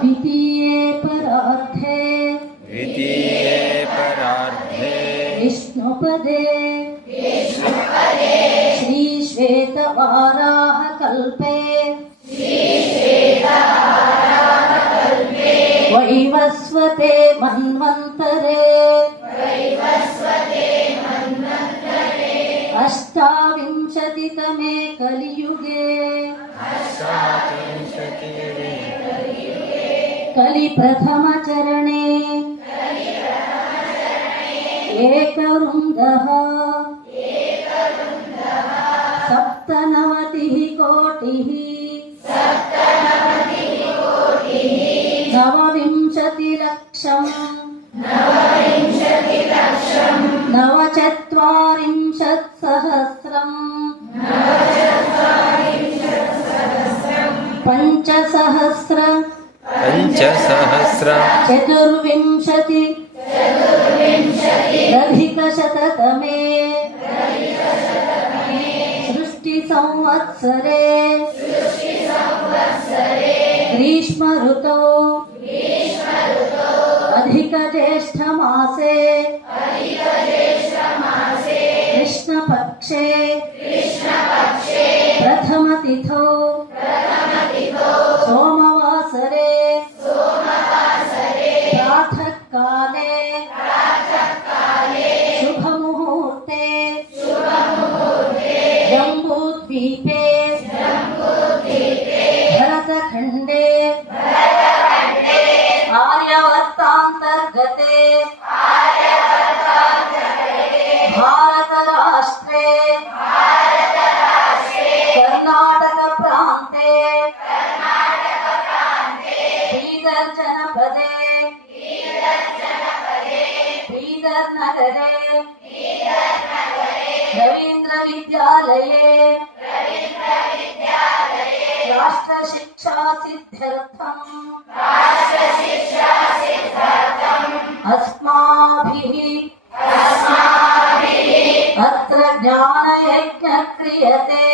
द्वितीये परार्धे विष्णुपदे श्रीश्वेतवाराहकल्पे वैवस्वते मन्वन्तरे अष्टाविंशतितमे कलियुगे कलिप्रथमचरणे एकवृन्दः सप्तनवतिः कोटिः नवविंशतिलक्षम् नवचत्वारिंशत्सहस्रम् पञ्चसहस्र चतुर्विंशतिरधिकशततमे सृष्टिसंवत्सरे ग्रीष्मऋतौ अधिकज्येष्ठमासे कृष्णपक्षे प्रथमतिथौ सोमवासरे प्रातःकाले शुभमुहूर्ते जम्बूद्वीपे भरतखण्डे आर्यावर्तान्तर्गते भारतराष्ट्रे कर्नाटकप्रान्ते बीदर् जनपदे बीदर् नगरे रवीन्द्रविद्यालये राष्ट्रशिक्षासिद्ध्यर्थम् अस्माभिः अत्र ज्ञानयज्ञ क्रियते.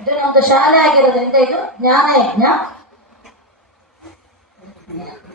ಇದನ್ನೊಂದು ಶಾಲೆ ಆಗಿರೋದ್ರಿಂದ ಇದು ಜ್ಞಾನಯಜ್ಞ.